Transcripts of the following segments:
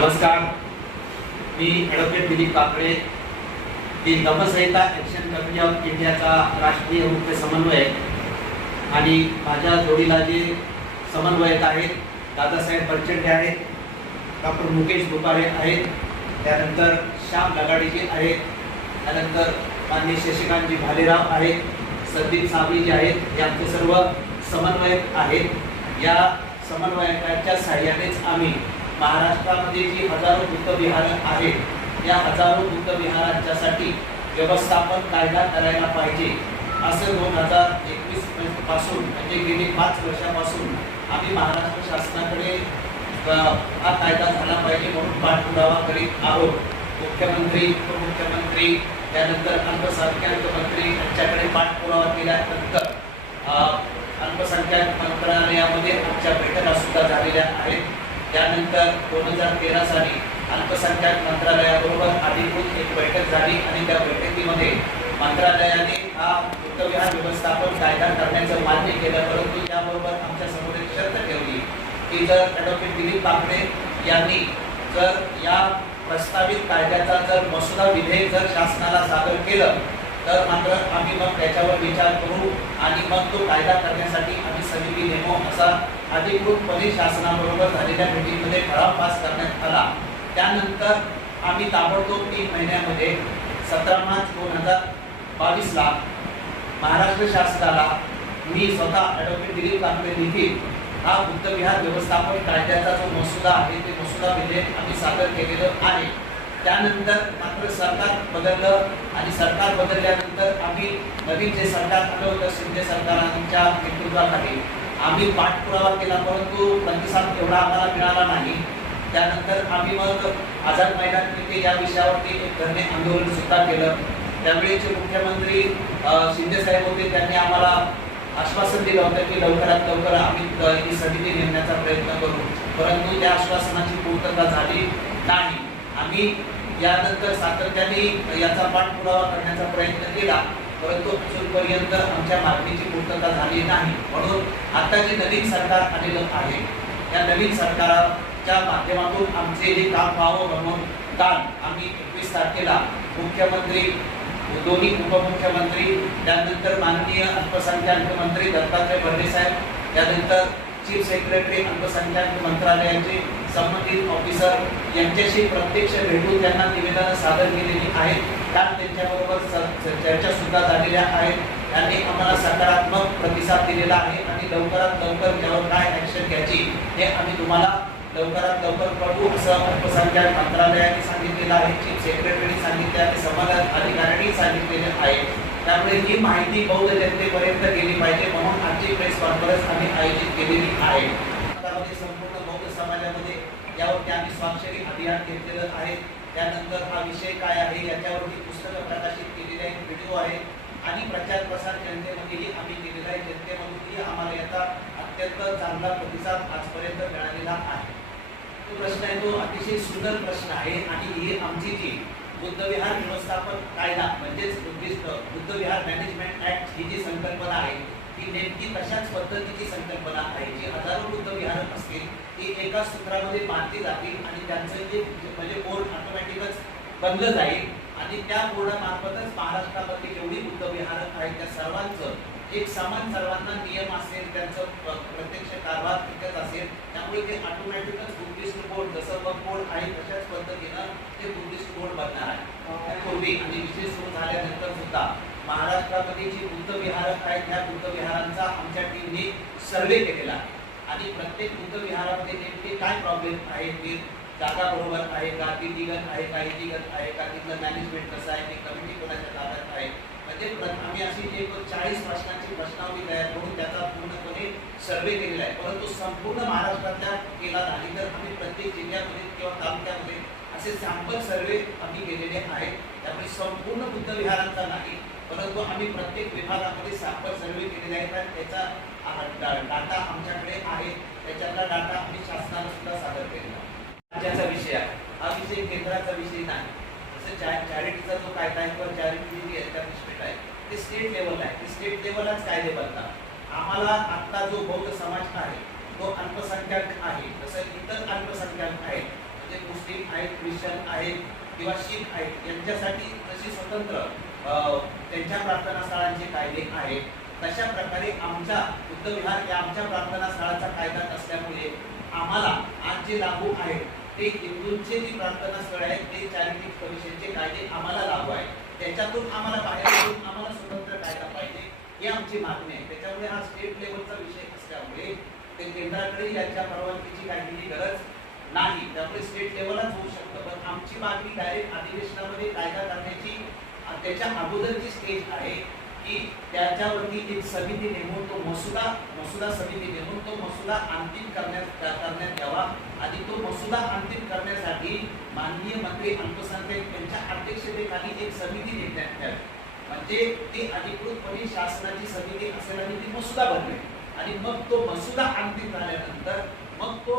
नमस्कार. मी ॲडव्होकेट दिलीप काकडे. मी धम्मसंहिता ॲक्शन कमिटी ऑफ इंडियाचा राष्ट्रीय मुख्य समन्वयक आणि माझ्या जोडीला जे समन्वयक आहेत दादासाहेब बलचंडे आहेत डॉक्टर मुकेश दुपारे आहेत त्यानंतर श्याम लगाडेजी आहेत त्यानंतर माननीय शशिकांतजी भालेराव आहेत संदीप साबळीजी आहेत यांचे सर्व समन्वयक आहेत. या समन्वयकाच्या सहाय्यानेच आम्ही महाराष्ट्रामध्ये जी हजारो बुद्धविहारं आहेत या हजारो बुद्धविहारांच्यासाठी व्यवस्थापन कायदा करायला पाहिजे. असं दोन हजार एकवीसपासून म्हणजे गेली पाच वर्षापासून आम्ही महाराष्ट्र शासनाकडे हा कायदा झाला पाहिजे म्हणून पाठपुरावा करीत आहोत. मुख्यमंत्री उपमुख्यमंत्री त्यानंतर अल्पसंख्याक मंत्री यांच्याकडे पाठपुरावा केल्यानंतर अल्पसंख्याक मंत्रालयामध्ये आमच्या बैठका सुद्धा झालेल्या आहेत. त्यानंतर दोन हजार तेरा साली अल्पसंख्याक मंत्रालयाबरोबर अधिकृत एक बैठक झाली आणि त्या बैठकीमध्ये मंत्रालयाने हा वृत्तविहार व्यवस्थापन कायदा करण्याचं मान्य केलं परंतु त्याबरोबर आमच्यासमोर एक शर्त ठेवली की जर ॲडव्होकेट दिलीप पाकडे यांनी जर या प्रस्तावित कायद्याचा जर मसुदा विधेयक जर शासनाला सादर केलं तर मात्र आम्ही मग त्याच्यावर विचार करू आणि मग तो कायदा करण्यासाठी आम्ही समिती नेमो असा अधिकृतपणे शासनाबरोबर झालेल्या मिटिंगमध्ये ठराव पास करण्यात आला. त्यानंतर आम्ही ताबडतोब तीन महिन्यामध्ये सतरा मार्च दोन हजार बावीसला महाराष्ट्र शासनाला मी स्वतः ॲडव्होकेट दिलीप कांबळे लिखित हा बुद्धविहार व्यवस्थापन कायद्याचा जो मसुदा आहे ते मसुदा विधेयक आम्ही सादर केलेलं आहे. त्यानंतर मात्र सरकार बदललं आणि सरकार बदलल्यानंतर आम्ही नवीन जे सरकार आलं होतं शिंदे सरकारांच्या नेतृत्वाखाली आम्ही पाठपुरावा केला परंतु प्रतिसाद तेवढा आम्हाला मिळाला नाही. त्यानंतर आम्ही मग आझाद मैदान येथे या विषयावरती एक धरणे आंदोलन सुद्धा केलं. त्यावेळेचे मुख्यमंत्री शिंदे साहेब होते त्यांनी आम्हाला आश्वासन दिलं होतं की लवकरात लवकर आम्ही ही समिती नेमण्याचा प्रयत्न करू. परंतु त्या आश्वासनाची पूर्तता झाली नाही. आम्ही यानंतर सातत्याने याचा पाठपुरावा करण्याचा प्रयत्न केला परंतु अजूनपर्यंत आमच्या मागणीची पूर्तता झाली नाही. म्हणून आता जे नवीन सरकार आलेलं आहे या नवीन सरकारच्या माध्यमातून आमचे जे काम व्हावं म्हणून काल आम्ही एकवीस तारखेला मुख्यमंत्री दोन्ही उपमुख्यमंत्री त्यानंतर माननीय अल्पसंख्याक मंत्री दत्तात्रय भरणे साहेब त्यानंतर चीफ सेक्रेटरी अल्पसंख्याक मंत्रालयाचे संबंधित ऑफिसर यांच्याशी प्रत्यक्ष भेटून त्यांना निवेदनं सादर केलेली आहेत. कारण त्यांच्याबरोबर चर्चा सुद्धा झालेल्या आहेत. त्यांनी आम्हाला सकारात्मक प्रतिसाद दिलेला आहे आणि लवकरात लवकर यावर काय ऍक्शन घ्यायची हे आम्ही तुम्हाला लवकरात लवकर कळू असं अल्पसंख्याक मंत्रालयाने सांगितलेलं आहे. चीफ सेक्रेटरीने सांगितले आणि संबंधित अधिकाऱ्यांनी सांगितलेले आहे. त्यामुळे ही माहिती बौद्ध जनतेपर्यंत गेली पाहिजे म्हणून आजची प्रेस कॉन्फरन्स आम्ही आयोजित केलेली आहे. त्यामध्ये संपूर्ण बौद्ध समाजामध्ये यावरती आम्ही स्वाक्षरी अभियान घेतलेलं आहे. त्यानंतर हा विषय काय आहे याच्यावरती पुस्तकं प्रकाशित केलेली आहेत व्हिडिओ आहे. आणि प्रचार प्रसार जनतेमध्येही आम्ही केलेला आहे. जनतेमधूनही आम्हाला याचा अत्यंत चांगला प्रतिसाद आजपर्यंत मिळालेला आहे. तो प्रश्न आहे तो अतिशय सुंदर प्रश्न आहे. आणि ही आमची जी बुद्धविहार व्यवस्थापन कायदा म्हणजेच बुद्धिस्ट बुद्धविहार मॅनेजमेंट ऍक्ट ही जी संकल्पना आहे ती नेमकी तशाच पद्धतीची संकल्पना आहे जी हजारो बुद्धविहार असतील ती एका सूत्रामध्ये बांधली जातील आणि त्यांचं जे म्हणजे बोर्ड ऑटोमॅटिकच बनलं जाईल. आणि त्या बोर्डामार्फतच महाराष्ट्रामध्ये जेवढी बुद्धविहार आहेत त्या सर्वांचं एक समान सर्वांना नियम असेल त्यांचं प्रत्यक्ष कारभार तिथेच असेल त्यामुळे ते ऑटोमॅटिकच बुद्धिस्ट बोर्ड जसं वक बोर्ड आहे तशाच पद्धतीनं ते बुद्धिस्ट बोर्ड बनणार आहे. त्यापूर्वी आणि विशेष सुरू झाल्यानंतर सुद्धा महाराष्ट्रामध्ये जी बुद्ध विहार आहेत त्या बुद्ध विहारांचा आमच्या टीमने सर्वे केलेला आहे. आणि प्रत्येक बुद्ध विहारामध्ये नेमके काय प्रॉब्लेम आहेत ते जागा बरोबर आहे का? ती आहे? का ही आहे का? तिथलं मॅनेजमेंट कसं आहे? ते कमिटी कोणाच्या ताब्यात आहे? म्हणजे आम्ही अशी एक चाळीस प्रश्नांची प्रश्नावली तयार करून त्याचा पूर्णपणे सर्वे केलेला आहे. परंतु संपूर्ण महाराष्ट्रातल्या केला नाही तर आम्ही प्रत्येक जिल्ह्यामध्ये किंवा तालुक्यामध्ये असे सॅम्पल सर्वे आम्ही केलेले आहेत. त्यामुळे संपूर्ण बुद्ध विहारांचा नाही परंतु आम्ही प्रत्येक विभागामध्ये सॅम्पल सर्वे केलेले आहेत आणि त्याचा डाटा आमच्याकडे आहे. त्याच्यातला डाटा आम्ही शासनाला सुद्धा सादर केलेला आहे राज्याचा विषय आहे हा विषय केंद्राचा विषय नाही जसं चॅ- चॅरिटीचा जो कायदा आहे किंवा चॅरिटी जी एस्टॅब्लिशमेंट आहे ते स्टेट लेवल आहे. ते स्टेट लेवललाच कायदे बनतात आम्हाला आत्ता जो बौद्ध समाज आहे तो अल्पसंख्याक आहे. तसं इतर अल्पसंख्याक आहेत म्हणजे मुस्लिम आहेत ख्रिश्चन आहेत किंवा शीख आहेत यांच्यासाठी जशी स्वतंत्र त्यांच्या प्रार्थना स्थळांचे कायदे आहेत. तशा प्रकारे आमच्या बुद्धविहार या आमच्या प्रार्थना स्थळाचा कायदा असल्यामुळे आम्हाला आज जे लागू आहेत ते हिंदूंचे जी प्रार्थना स्थळ आहेत ते चॅरिटी कमिशनचे कायदे आम्हाला लागू आहेत. त्याच्यातून आम्हाला बाहेर येऊन आम्हाला स्वतंत्र कायदा पाहिजे ही आमची मागणी आहे. त्याच्यामुळे हा स्टेट लेवलचा विषय असल्यामुळे ते केंद्राकडे याच्या परवानगीची काहीही गरज नाही. त्यामुळे स्टेट लेवलच होऊ शकतं. पण आमची मागणी डायरेक्ट अधिवेशनामध्ये कायदा करण्याची त्याच्या अगोदरची स्टेज आहे की त्याच्यावरती एक समिती नेमून तो मसुदा मसुदा समिती नेमून तो मसुदा अंतिम करण्यात करण्यात यावा. आणि तो मसुदा अंतिम करण्यासाठी माननीय मंत्री अल्पसंख्याक यांच्या अध्यक्षतेखाली एक समिती नेमण्यात यावी. म्हणजे ती अधिकृतपणे शासनाची समिती असेल आणि ती मसुदा बनवेल आणि मग तो मसुदा अंतिम झाल्यानंतर मग तो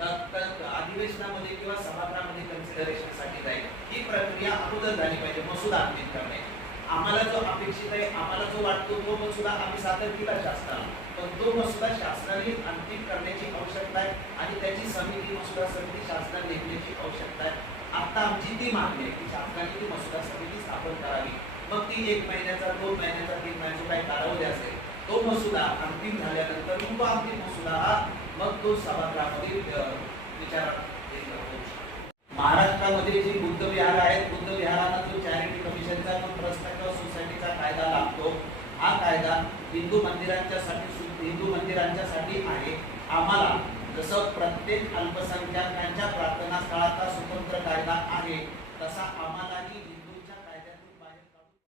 अधिवेशनामध्ये किंवा सभागृहामध्ये कन्सिडरेशनसाठी जाईल. ही प्रक्रिया अगोदर झाली पाहिजे मसुदा अंतिम करण्याची. आम्हाला जो अपेक्षित आहे आम्हाला जो वाटतो तो मसुदा आम्ही सादर केला शासनाला पण तो मसुदा शासनाने अंतिम करण्याची आवश्यकता आहे आणि त्याची समिती मसुदा समिती शासनाने नेमण्याची आवश्यकता आहे. आता आमची ती मागणी आहे की शासनाने ती मसुदा समिती स्थापन करावी. मग ती एक महिन्याचा दोन महिन्याचा तीन महिन्याचा काही कालावधी असेल. तो मसुदा अंतिम झाल्यानंतर तो अंतिम मसुदा हा मग तो सभागृहामध्ये विचारात महाराष्ट्रामध्ये जी बुद्ध विहार आहेत बुद्ध विहारांना जो चॅरिटी कमिशनचा पण ट्रस्ट कायदा लागतो. हा कायदा हिंदू मंदिरांच्यासाठी हिंदू मंदिरांच्यासाठी आहे. आम्हाला जसं प्रत्येक अल्पसंख्याकांच्या प्रार्थना स्थळाचा स्वतंत्र कायदा आहे तसा आम्हालाही